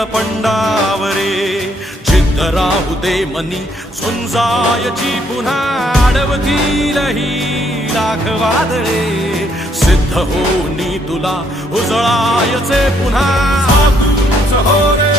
नीलपंडावरे जिद्द राहू दे मनी झुंजायची पुन्हा अडवतील ही लाख वादळे सिद्ध होनी तुला उजळायचे पुन्हा हो रे